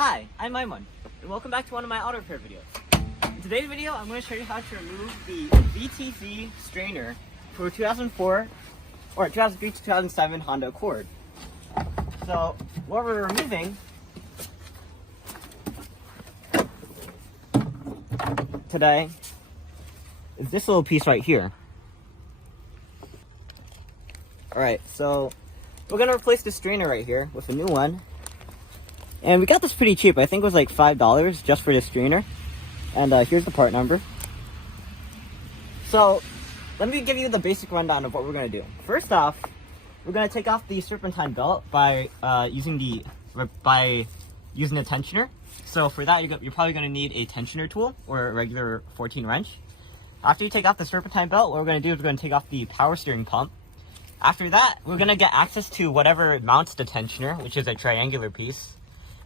Hi, I'm EyeOnAiman, and welcome back to one of my auto repair videos. In today's video, I'm going to show you how to remove the VTC strainer for 2003 to 2007 Honda Accord. So, what we're removing today is this little piece right here. Alright, so we're going to replace the strainer right here with a new one. And we got this pretty cheap. I think it was like $5 just for this strainer. And here's the part number. So, let me give you the basic rundown of what we're going to do. First off, we're going to take off the serpentine belt by using a tensioner. So for that, you're probably going to need a tensioner tool or a regular 14 wrench. After you take off the serpentine belt, what we're going to do is we're going to take off the power steering pump. After that, we're going to get access to whatever mounts the tensioner, which is a triangular piece.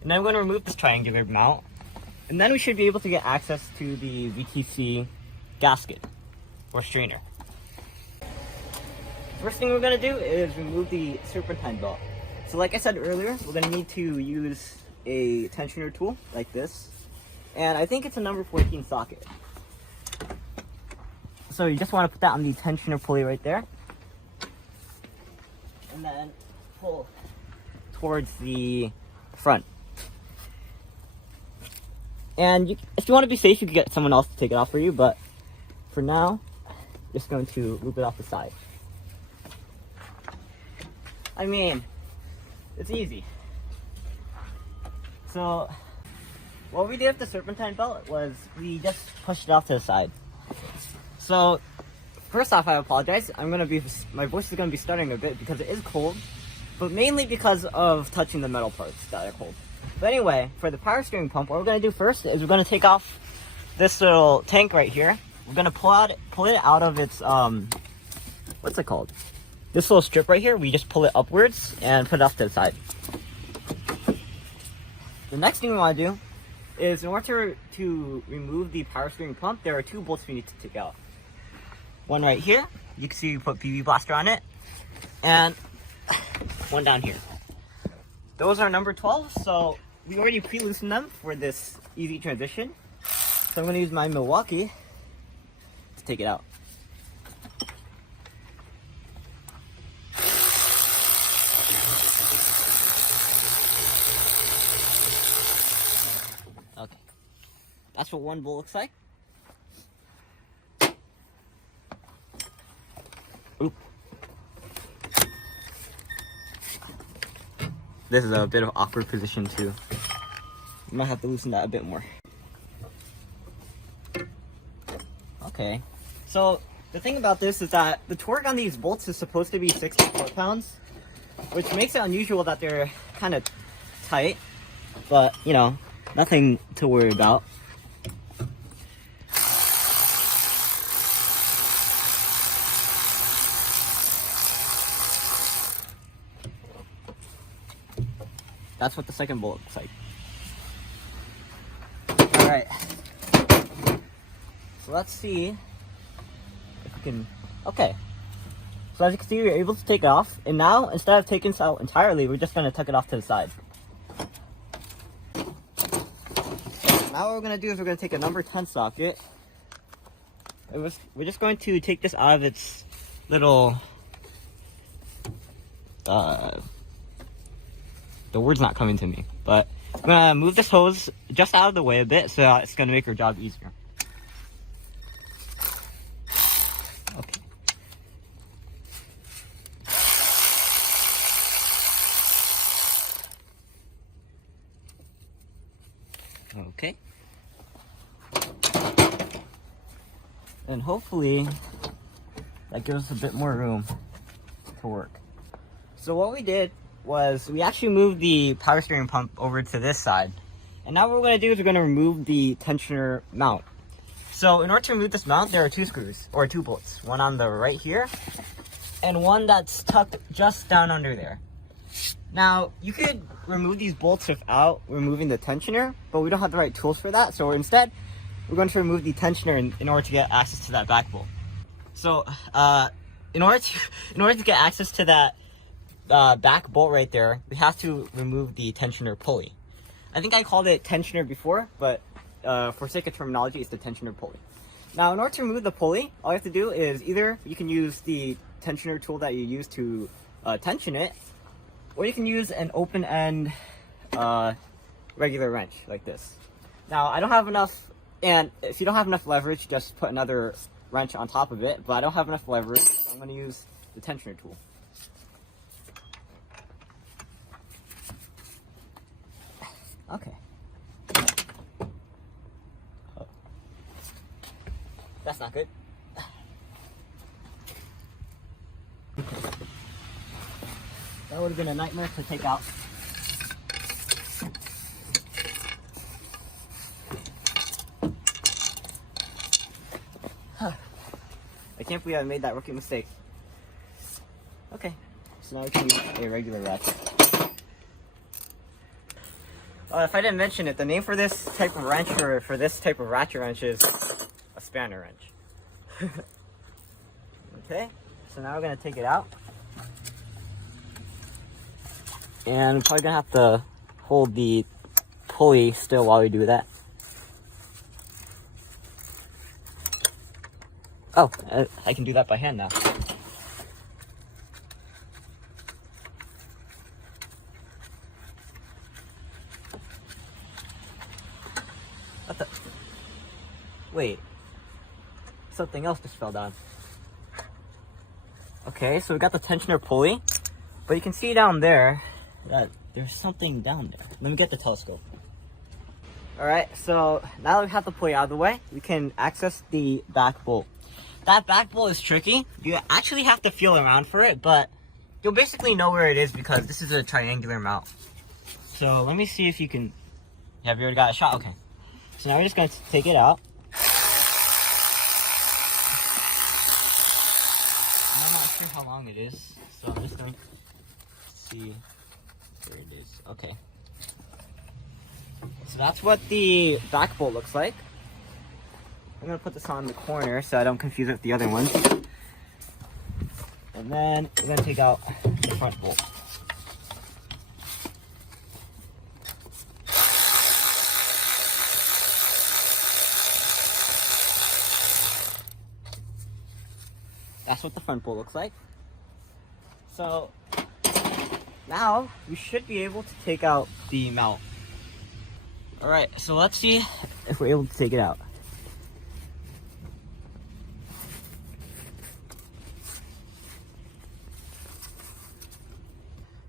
And then we're going to remove this triangular mount. And then we should be able to get access to the VTC gasket or strainer. First thing we're going to do is remove the serpentine belt. So like I said earlier, we're going to need to use a tensioner tool like this. And I think it's a number 14 socket. So you just want to put that on the tensioner pulley right there. And then pull towards the front. And if you want to be safe, you can get someone else to take it off for you, but for now, just going to loop it off the side. I mean, it's easy. So, what we did with the serpentine belt was we just pushed it off to the side. So, first off, I apologize. My voice is gonna be stuttering a bit because it is cold, but mainly because of touching the metal parts that are cold. But anyway, for the power steering pump, what we're going to do first is we're going to take off this little tank right here. We're going to pull it out of its, what's it called? This little strip right here, we just pull it upwards and put it off to the side. The next thing we want to do is in order to remove the power steering pump, there are two bolts we need to take out. One right here, you can see we put BB blaster on it, and one down here. Those are number 12, so we already pre-loosened them for this easy transition. So I'm going to use my Milwaukee to take it out. Okay, that's what one bolt looks like. Oop. This is a bit of an awkward position too. You might have to loosen that a bit more. Okay, so the thing about this is that the torque on these bolts is supposed to be 64 pounds, which makes it unusual that they're kind of tight, but you know, nothing to worry about. That's what the second bolt looks like. Alright. So let's see if we can... Okay. So as you can see, we're able to take it off. And now, instead of taking this out entirely, we're just going to tuck it off to the side. Now what we're going to do is we're going to take a number 10 socket. We're just going to take this out of its little... The word's not coming to me, but I'm gonna move this hose just out of the way a bit, so it's gonna make our job easier. Okay. Okay. And hopefully that gives us a bit more room to work. So what we did was we actually moved the power steering pump over to this side. And now what we're going to do is we're going to remove the tensioner mount. So in order to remove this mount, there are two screws, or two bolts. One on the right here, and one that's tucked just down under there. Now, you could remove these bolts without removing the tensioner, but we don't have the right tools for that. So instead, we're going to remove the tensioner in order to get access to that back bolt. So in order to get access to that back bolt right there, we have to remove the tensioner pulley. I think I called it tensioner before, but for sake of terminology, it's the tensioner pulley. Now, in order to remove the pulley, all you have to do is either you can use the tensioner tool that you use to tension it, or you can use an open end regular wrench like this. Now, I don't have enough, and if you don't have enough leverage, just put another wrench on top of it, but I don't have enough leverage, so I'm going to use the tensioner tool. Okay. Oh. That's not good. That would have been a nightmare to take out. I can't believe I made that rookie mistake. Okay, so now we can use a regular ratchet. If I didn't mention it, the name for this type of wrench or for this type of ratchet wrench is a spanner wrench. Okay, so now we're going to take it out. And I'm probably going to have to hold the pulley still while we do that. Oh, I can do that by hand now. What the? Wait. Something else just fell down. Okay, so we got the tensioner pulley, but you can see down there that there's something down there. Let me get the telescope. Alright, so now that we have the pulley out of the way, we can access the back bolt. That back bolt is tricky. You actually have to feel around for it, but you'll basically know where it is because this is a triangular mount. So let me see if you can... Have you already got a shot? Okay. So now we're just going to take it out. And I'm not sure how long it is, so I'm just going to see where it is. Okay. So that's what the back bolt looks like. I'm going to put this on the corner so I don't confuse it with the other ones. And then we're going to take out the front bolt. That's what the front bolt looks like. So now we should be able to take out the mount. Alright, so let's see if we're able to take it out.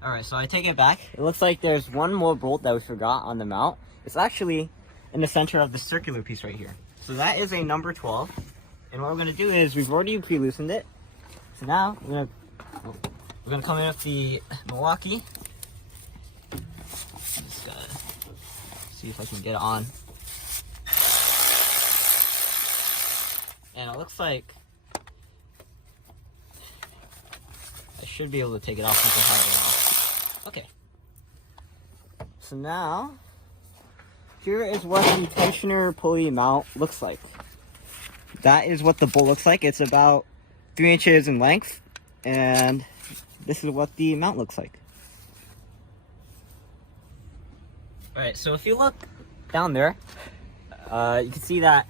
Alright, so I take it back. It looks like there's one more bolt that we forgot on the mount. It's actually in the center of the circular piece right here. So that is a number 12. And what we're going to do is we've already pre-loosened it. So now we're going to come in with the Milwaukee. Just gotta see if I can get it on. And it looks like I should be able to take it off since I have it off. Okay. So now, here is what the tensioner pulley mount looks like. That is what the bolt looks like. It's about 3 inches in length, and this is what the mount looks like. Alright, so if you look down there, you can see that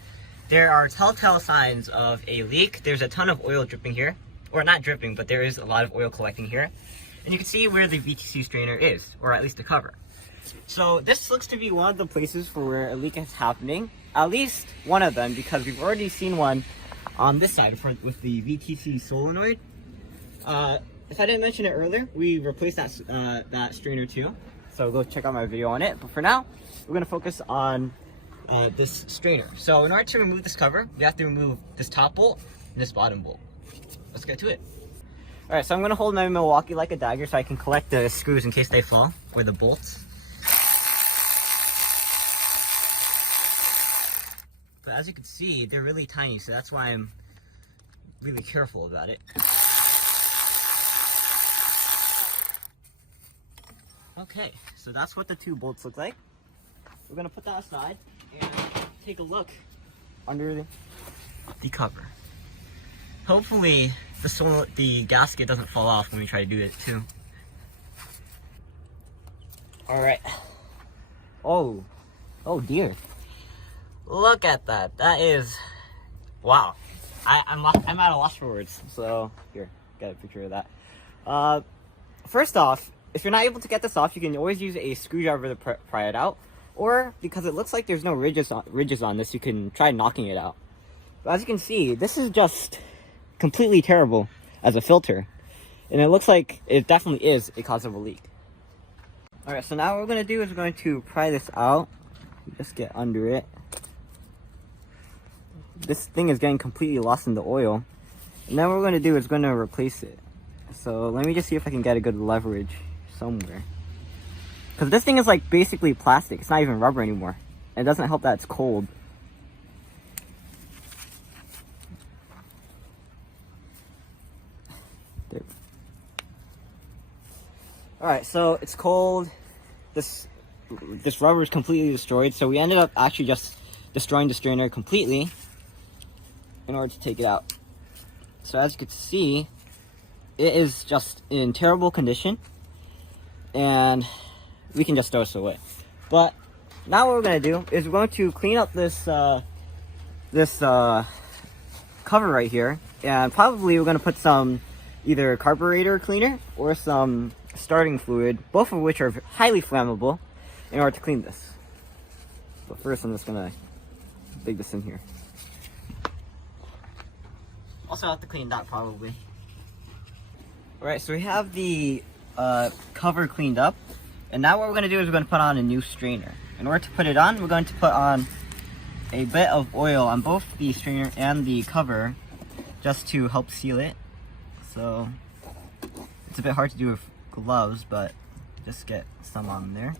there are telltale signs of a leak. There's a ton of oil dripping here. Or not dripping, but there is a lot of oil collecting here. And you can see where the VTC strainer is, or at least the cover. So this looks to be one of the places for where a leak is happening. At least one of them, because we've already seen one on this side with the VTC Solenoid. If I didn't mention it earlier, we replaced that strainer too. So go check out my video on it. But for now, we're going to focus on this strainer. So in order to remove this cover, we have to remove this top bolt and this bottom bolt. Let's get to it. Alright, so I'm going to hold my Milwaukee like a dagger so I can collect the screws in case they fall, or the bolts. But as you can see, they're really tiny, so that's why I'm really careful about it. Okay, so that's what the two bolts look like. We're going to put that aside and take a look under the cover. Hopefully the gasket doesn't fall off when we try to do it too. Alright. Oh, oh dear. Look at that. That is, wow. I'm at a loss for words. So here, get a picture of that. First off, if you're not able to get this off, you can always use a screwdriver to pry it out. Or, because it looks like there's no ridges on this, you can try knocking it out. But as you can see, this is just completely terrible as a filter. And it looks like it definitely is a cause of a leak. Alright, so now what we're going to do is we're going to pry this out. Just get under it. This thing is getting completely lost in the oil. And then what we're going to do is going to replace it. So let me just see if I can get a good leverage somewhere. Because this thing is like basically plastic. It's not even rubber anymore. And it doesn't help that it's cold. There. Alright, so it's cold. This rubber is completely destroyed. So we ended up actually just destroying the strainer completely in order to take it out. So as you can see, it is just in terrible condition. And we can just throw this away. But now what we're going to do is we're going to clean up this cover right here, and probably we're going to put some either carburetor cleaner or some starting fluid, both of which are highly flammable, in order to clean this. But first I'm just going to dig this in here. Also have to clean that probably. Alright, so we have the cover cleaned up. And now what we're going to do is we're going to put on a new strainer. In order to put it on, we're going to put on a bit of oil on both the strainer and the cover just to help seal it. So it's a bit hard to do with gloves, but just get some on there.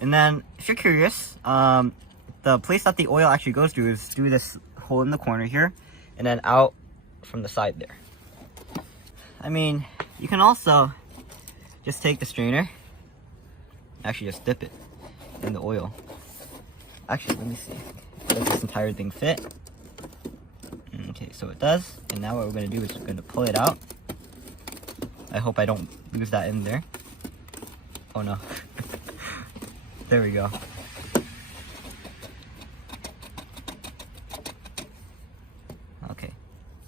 And then if you're curious, the place that the oil actually goes to is through this hole in the corner here and then out from the side there. I mean, you can also just take the strainer, actually just dip it in the oil. Actually, let me see. Does this entire thing fit? Okay, so it does. And now what we're going to do is we're going to pull it out. I hope I don't lose that in there. Oh no. There we go. Okay,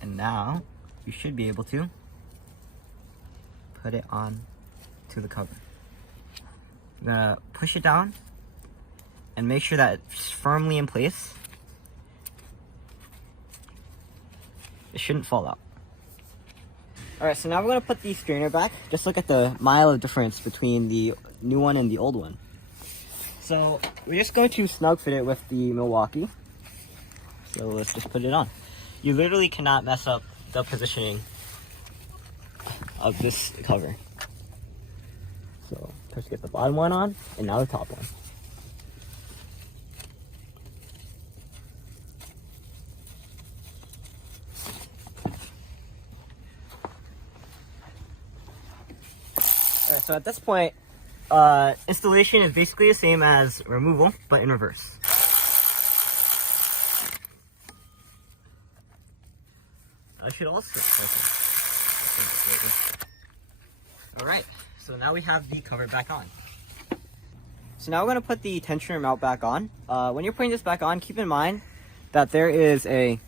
and now you should be able to put it on to the cover. You're gonna push it down and make sure that it's firmly in place. It shouldn't fall out. Alright, so now we're gonna put the strainer back. Just look at the mile of difference between the new one and the old one. So we're just going to snug fit it with the Milwaukee. So let's just put it on. You literally cannot mess up the positioning of this cover. So let's get the bottom one on and now the top one. Alright, so at this point, installation is basically the same as removal, but in reverse. I should also. Alright, so now we have the cover back on. So now we're going to put the tensioner mount back on. When you're putting this back on, keep in mind that there is I'm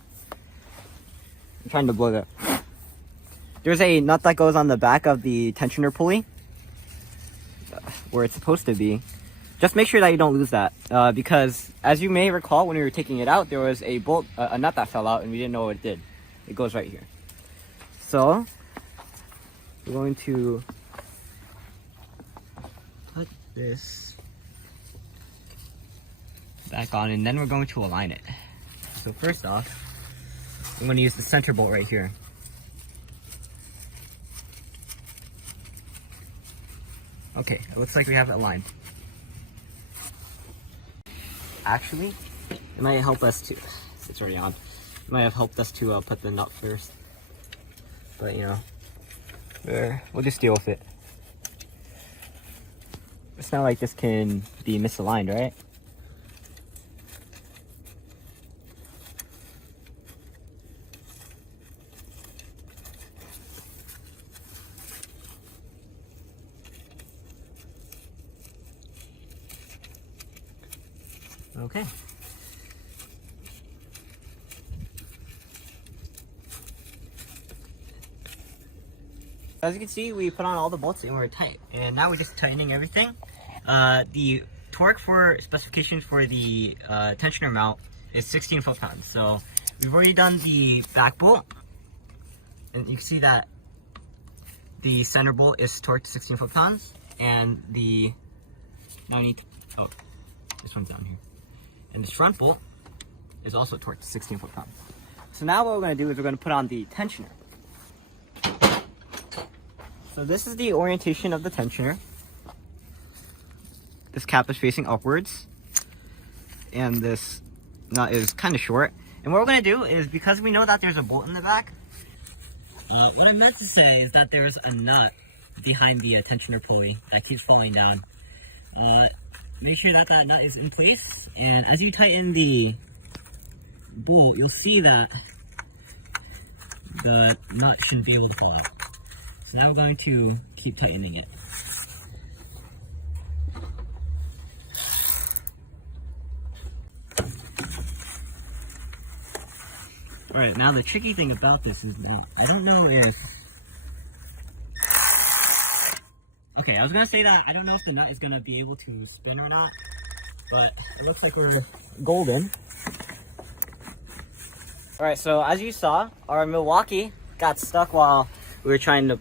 trying to blow that. There's a nut that goes on the back of the tensioner pulley, where it's supposed to be. Just make sure that you don't lose that, because as you may recall, when we were taking it out, there was a bolt, a nut that fell out, and we didn't know what it did. It goes right here. So we're going to put this back on, and then we're going to align it. So first off, I'm going to use the center bolt right here. Okay, it looks like we have it aligned. Actually, it might help us to, it's already on, it might have helped us to put the nut first. But you know, we'll just deal with it. It's not like this can be misaligned, right? Okay. As you can see, we put on all the bolts and we're tight. And now we're just tightening everything. The torque for specifications for the tensioner mount is 16 foot-pounds. So we've already done the back bolt. And you can see that the center bolt is torqued 16 foot-pounds. And the, now I need to, oh, this one's down here. And this front bolt is also torqued 16 foot-pounds. So now what we're going to do is we're going to put on the tensioner. So this is the orientation of the tensioner. This cap is facing upwards. And this nut is kind of short. And what we're going to do is, because we know that there's a bolt in the back, what I meant to say is that there's a nut behind the tensioner pulley that keeps falling down. Make sure that that nut is in place. And as you tighten the bolt, you'll see that the nut shouldn't be able to fall out. So now we're going to keep tightening it. Alright, now the tricky thing about this is now, I don't know if... Okay, I was going to say that I don't know if the nut is going to be able to spin or not, but it looks like we're golden. Alright, so as you saw, our Milwaukee got stuck while we were trying to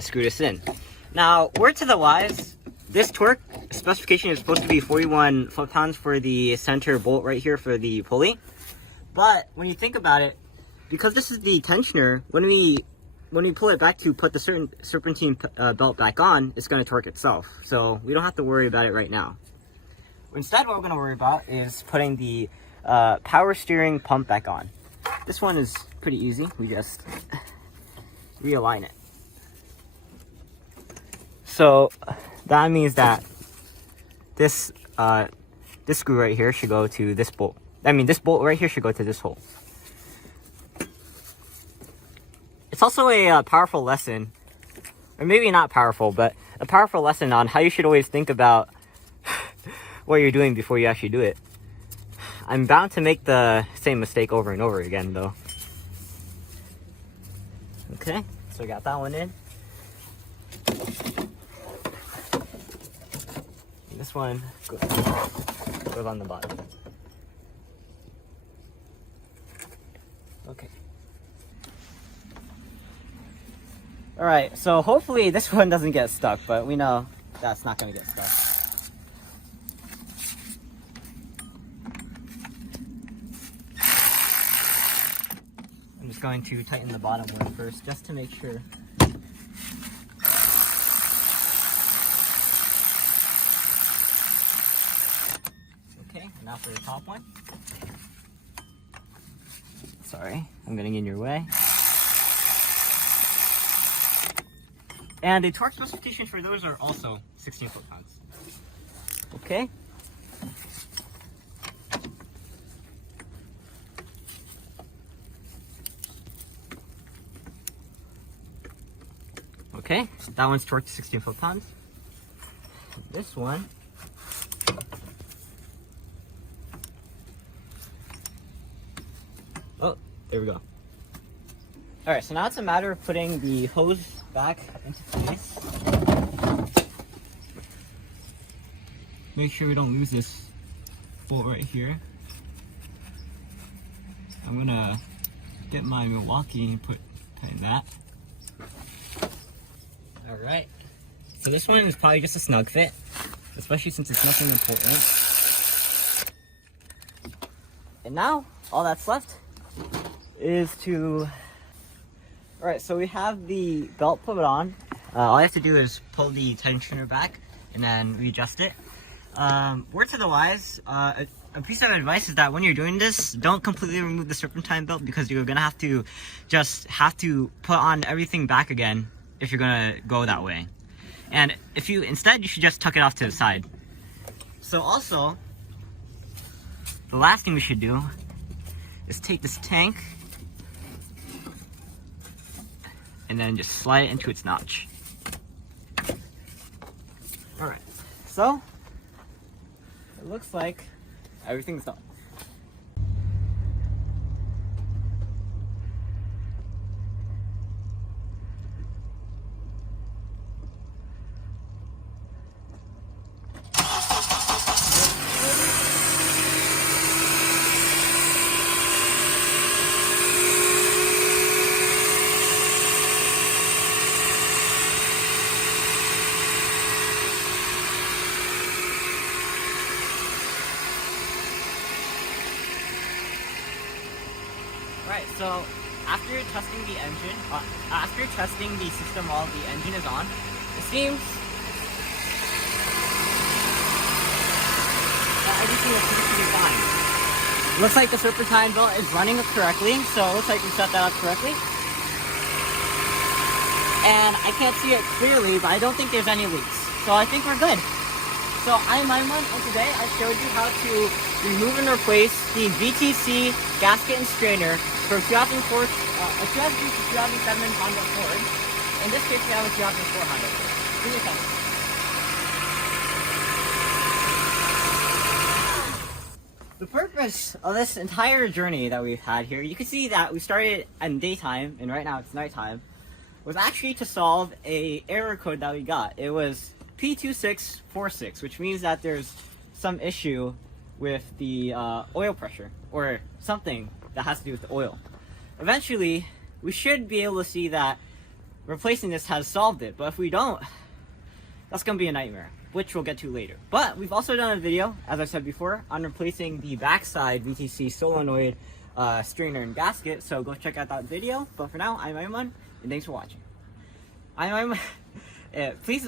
screw this in. Now, word to the wise, this torque specification is supposed to be 41 foot-pounds for the center bolt right here for the pulley. But when you think about it, because this is the tensioner, when we pull it back to put the serpentine belt back on, it's going to torque itself. So we don't have to worry about it right now. Instead, what we're going to worry about is putting the power steering pump back on. This one is pretty easy. We just realign it. So that means that this screw right here should go to this bolt. I mean, this bolt right here should go to this hole. It's also a powerful lesson, or maybe not powerful, but a powerful lesson on how you should always think about what you're doing before you actually do it. I'm bound to make the same mistake over and over again, though. Okay, so we got that one in. And this one goes on the bottom. Okay. Alright, so hopefully this one doesn't get stuck, but we know that's not going to get stuck. I'm just going to tighten the bottom one first, just to make sure. Okay, now for the top one. Sorry, I'm getting in your way. And the torque specifications for those are also 16 foot-pounds. Okay. Okay, that one's torqued to 16 foot-pounds. This one, oh, there we go. Alright, so now it's a matter of putting the hose back into place. Make sure we don't lose this bolt right here. I'm gonna get my Milwaukee and tighten that. Alright, so this one is probably just a snug fit, especially since it's nothing important. And now, all that's left is to... Alright, so we have the belt put on. All I have to do is pull the tensioner back and then readjust it. Word to the wise, a piece of advice is that when you're doing this, don't completely remove the serpentine belt, because you're gonna have to put on everything back again if you're gonna go that way. And if you instead, you should just tuck it off to the side. So also, the last thing we should do is take this tank and then just slide it into its notch. Alright, so it looks like everything's done. Right, so after testing the engine, after testing the system while the engine is on, it seems that everything is pretty fine. Looks like the serpentine belt is running correctly, so it looks like we set that up correctly. And I can't see it clearly, but I don't think there's any leaks. So I think we're good. So I'm EyeOnAiman, and today I showed you how to remove and replace the VTC gasket and strainer for a 2004, a 2003 to 2007 Honda Accord. In this case, we have a 2004 Honda Accord. Give me a second. The purpose of this entire journey that we've had here, you can see that we started in daytime, and right now it's nighttime, was actually to solve a error code that we got. It was P2646, which means that there's some issue with the oil pressure, or something that has to do with the oil. Eventually, we should be able to see that replacing this has solved it, but if we don't, that's going to be a nightmare, which we'll get to later. But we've also done a video, as I said before, on replacing the backside VTC solenoid strainer and gasket, so go check out that video. But for now, I'm EyeOnAiman, and thanks for watching. I'm EyeOnAiman. Please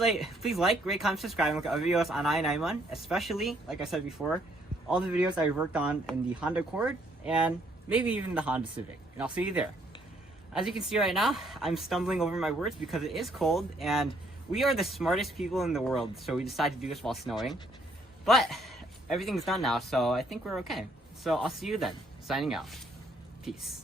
like, rate, comment, subscribe, and look at other videos on EyeOnAiman, especially, like I said before, all the videos I worked on in the Honda Accord, and maybe even the Honda Civic. And I'll see you there. As you can see right now, I'm stumbling over my words because it is cold, and we are the smartest people in the world, so we decided to do this while snowing. But everything's done now, so I think we're okay. So I'll see you then. Signing out. Peace.